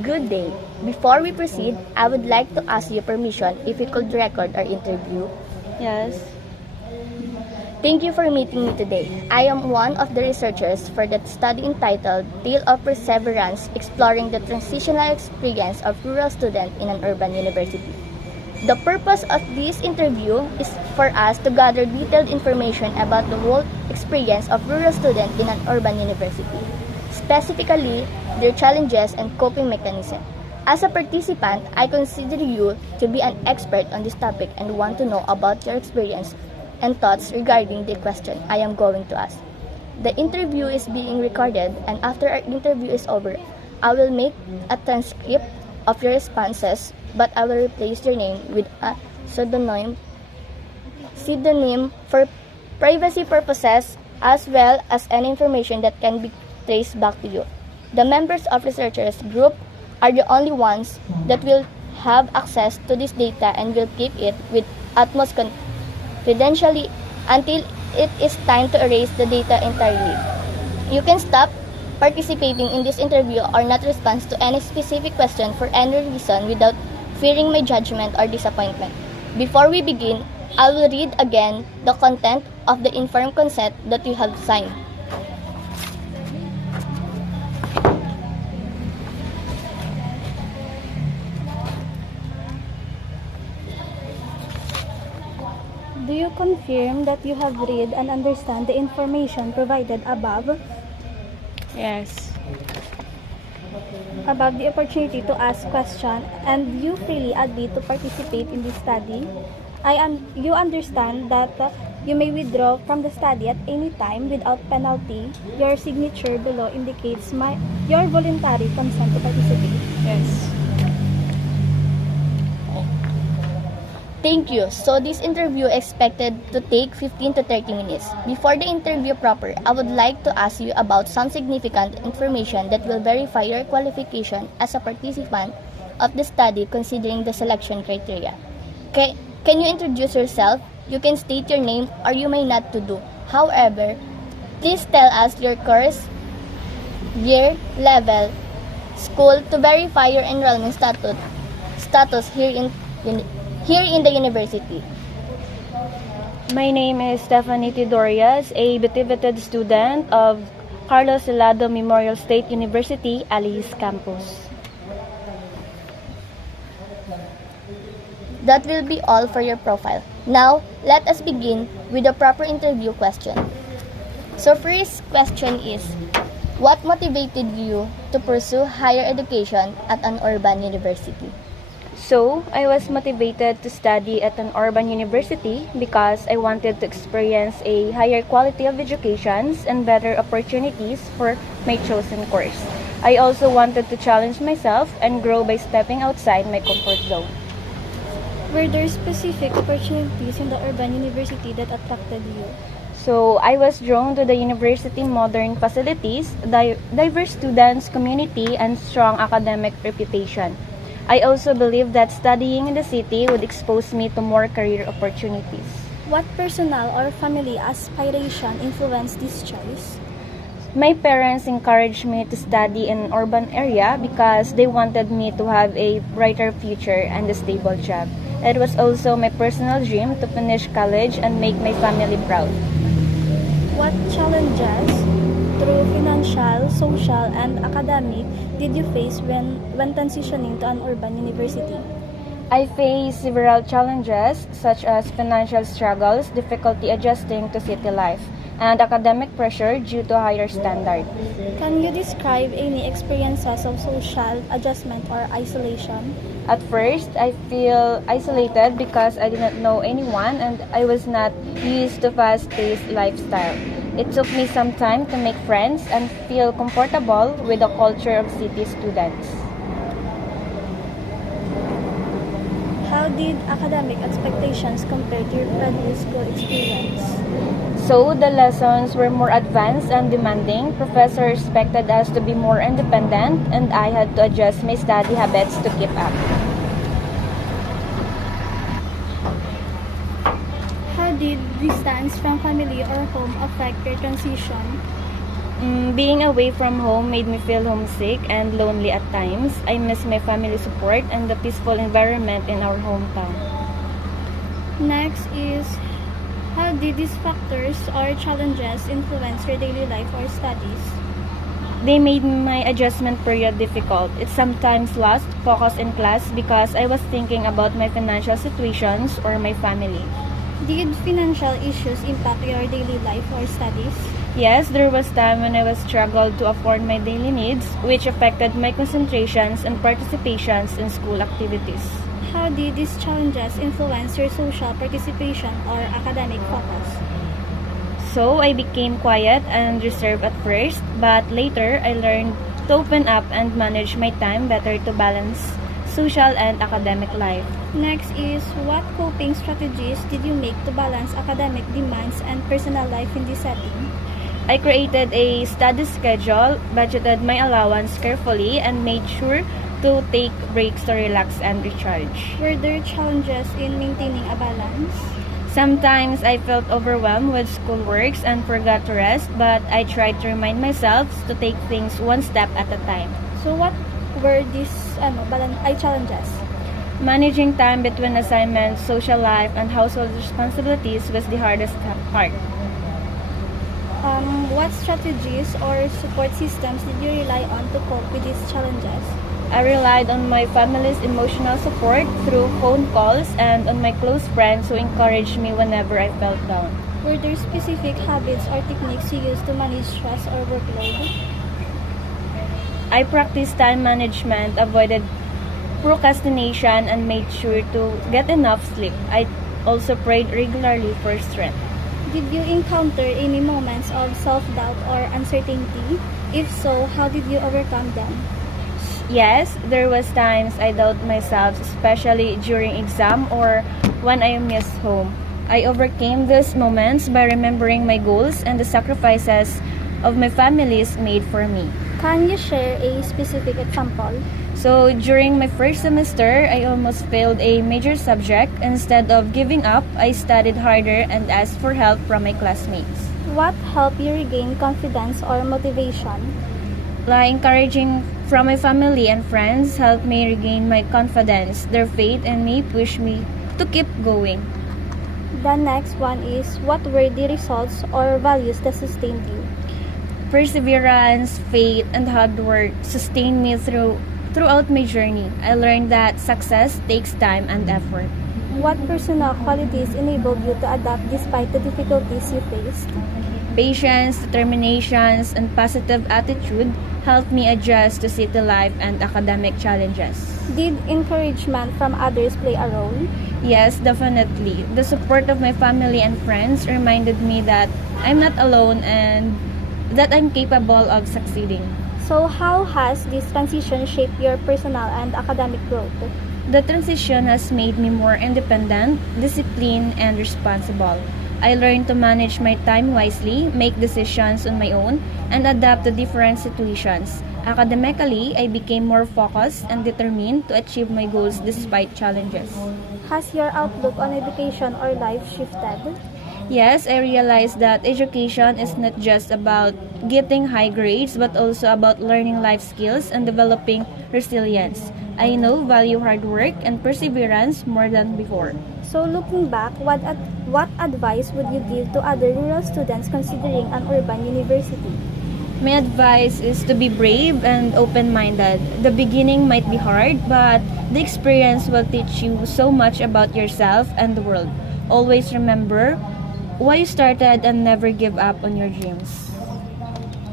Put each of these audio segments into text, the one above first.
Good day. Before we proceed, I would like to ask your permission if we could record our interview. Yes. Thank you for meeting me today. I am one of the researchers for the study entitled Tale of Perseverance, Exploring the Transitional Experience of Rural Students in an Urban University. The purpose of this interview is for us to gather detailed information about the whole experience of rural students in an urban university, specifically their challenges and coping mechanisms. As a participant, I consider you to be an expert on this topic and want to know about your experience and thoughts regarding the question I am going to ask. The interview is being recorded, and after our interview is over, I will make a transcript of your responses, but I will replace your name with a pseudonym for privacy purposes, as well as any information that can be traced back to you. The members of researchers group are the only ones that will have access to this data and will keep it with utmost confidentiality until it is time to erase the data entirely. You can stop participating in this interview or not respond to any specific question for any reason without fearing my judgment or disappointment. Before we begin, I will read again the content of the informed consent that you have signed. Do you confirm that you have read and understand the information provided above Yes. about the opportunity to ask questions and you freely agree to participate in this study? You understand that you may withdraw from the study at any time without penalty. Your signature below indicates your voluntary consent to participate. Yes. Thank you. So this interview is expected to take 15 to 30 minutes. Before the interview proper, I would like to ask you about some significant information that will verify your qualification as a participant of the study considering the selection criteria. Can you introduce yourself? You can state your name or you may not to do. However, please tell us your course, year, level, school to verify your enrollment status here in the university. My name is Stephanie Tidorias, a benefited student of Carlos Helado Memorial State University, Alice Campus. That will be all for your profile. Now, let us begin with the proper interview question. So first question is, what motivated you to pursue higher education at an urban university? So, I was motivated to study at an urban university because I wanted to experience a higher quality of education and better opportunities for my chosen course. I also wanted to challenge myself and grow by stepping outside my comfort zone. Were there specific opportunities in the urban university that attracted you? So, I was drawn to the university modern facilities, diverse students, community, and strong academic reputation. I also believe that studying in the city would expose me to more career opportunities. What personal or family aspiration influenced this choice? My parents encouraged me to study in an urban area because they wanted me to have a brighter future and a stable job. It was also my personal dream to finish college and make my family proud. What challenges, through financial, social, and academic, did you face when transitioning to an urban university? I faced several challenges such as financial struggles, difficulty adjusting to city life, and academic pressure due to higher standard. Can you describe any experiences of social adjustment or isolation? At first, I feel isolated because I did not know anyone and I was not used to fast-paced lifestyle. It took me some time to make friends and feel comfortable with the culture of city students. How did academic expectations compare to your previous school experience? So, the lessons were more advanced and demanding. Professors expected us to be more independent, and I had to adjust my study habits to keep up. How did distance from family or home affect your transition? Being away from home made me feel homesick and lonely at times. I miss my family support and the peaceful environment in our hometown. Next is, how did these factors or challenges influence your daily life or studies? They made my adjustment period difficult. It sometimes lost focus in class because I was thinking about my financial situations or my family. Did financial issues impact your daily life or studies? Yes, there was time when I was struggled to afford my daily needs, which affected my concentrations and participations in school activities. How did these challenges influence your social participation or academic focus? So I became quiet and reserved at first, but later I learned to open up and manage my time better to balance social and academic life. Next is, what coping strategies did you make to balance academic demands and personal life in this setting? I created a study schedule, budgeted my allowance carefully, and made sure to take breaks to relax and recharge. Were there challenges in maintaining a balance? Sometimes I felt overwhelmed with schoolworks and forgot to rest, but I tried to remind myself to take things one step at a time. So what were these challenges? Managing time between assignments, social life, and household responsibilities was the hardest part. What strategies or support systems did you rely on to cope with these challenges? I relied on my family's emotional support through phone calls and on my close friends who encouraged me whenever I felt down. Were there specific habits or techniques you used to manage stress or workload? I practiced time management, avoided procrastination, and made sure to get enough sleep. I also prayed regularly for strength. Did you encounter any moments of self-doubt or uncertainty? If so, how did you overcome them? Yes, there was times I doubt myself, especially during exam or when I missed home. I overcame these moments by remembering my goals and the sacrifices of my families made for me. Can you share a specific example? So during my first semester, I almost failed a major subject. Instead of giving up, I studied harder and asked for help from my classmates. What helped you regain confidence or motivation? Like encouraging from my family and friends helped me regain my confidence. Their faith in me pushed me to keep going. The next one is, what were the results or values that sustained you? Perseverance, faith, and hard work sustained me throughout my journey. I learned that success takes time and effort. What personal qualities enabled you to adapt despite the difficulties you faced? Patience, determination, and positive attitude helped me adjust to city life and academic challenges. Did encouragement from others play a role? Yes, definitely. The support of my family and friends reminded me that I'm not alone and that I'm capable of succeeding. So how has this transition shaped your personal and academic growth? The transition has made me more independent, disciplined, and responsible. I learned to manage my time wisely, make decisions on my own, and adapt to different situations. Academically, I became more focused and determined to achieve my goals despite challenges. Has your outlook on education or life shifted? Yes, I realized that education is not just about getting high grades but also about learning life skills and developing resilience. I now value hard work and perseverance more than before. So looking back, what advice would you give to other rural students considering an urban university? My advice is to be brave and open-minded. The beginning might be hard, but the experience will teach you so much about yourself and the world. Always remember why you started and never give up on your dreams.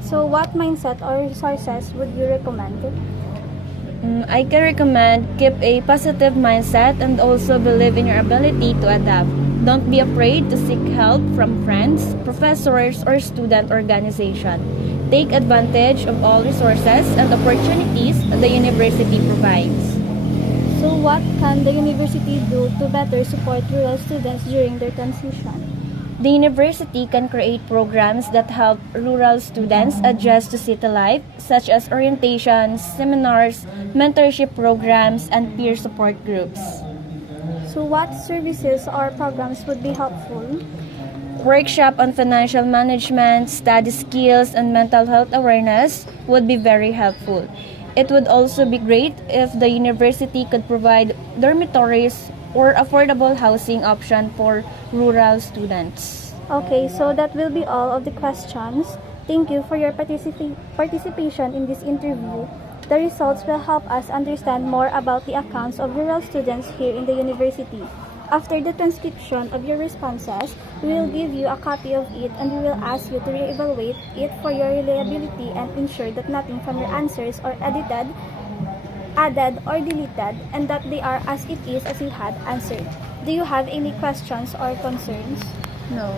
So what mindset or resources would you recommend? I can recommend keep a positive mindset and also believe in your ability to adapt. Don't be afraid to seek help from friends, professors, or student organization. Take advantage of all resources and opportunities the university provides. So what can the university do to better support rural students during their transition? The university can create programs that help rural students adjust to city life, such as orientations, seminars, mentorship programs, and peer support groups. So what services or programs would be helpful? workshop on financial management, study skills, and mental health awareness would be very helpful. It would also be great if the university could provide dormitories or affordable housing option for rural students. Okay, so that will be all of the questions. Thank you for your participation in this interview. The results will help us understand more about the accounts of rural students here in the university. After the transcription of your responses, we will give you a copy of it and we will ask you to re-evaluate it for your reliability and ensure that nothing from your answers are added or deleted and that they are as it is as you had answered. Do you have any questions or concerns? No.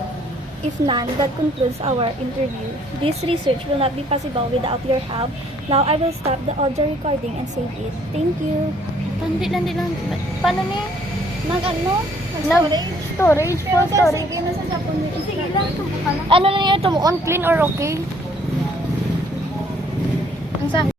If none, that concludes our interview. This research will not be possible without your help. Now I will stop the audio recording and save it. Thank you. Landi lang. Paano ni? Mag-ano? Storage for storage. Sige, nasa Japon. Sige lang, tumo ka lang. Ano na niya ito mo? On clean or okay? Ang sa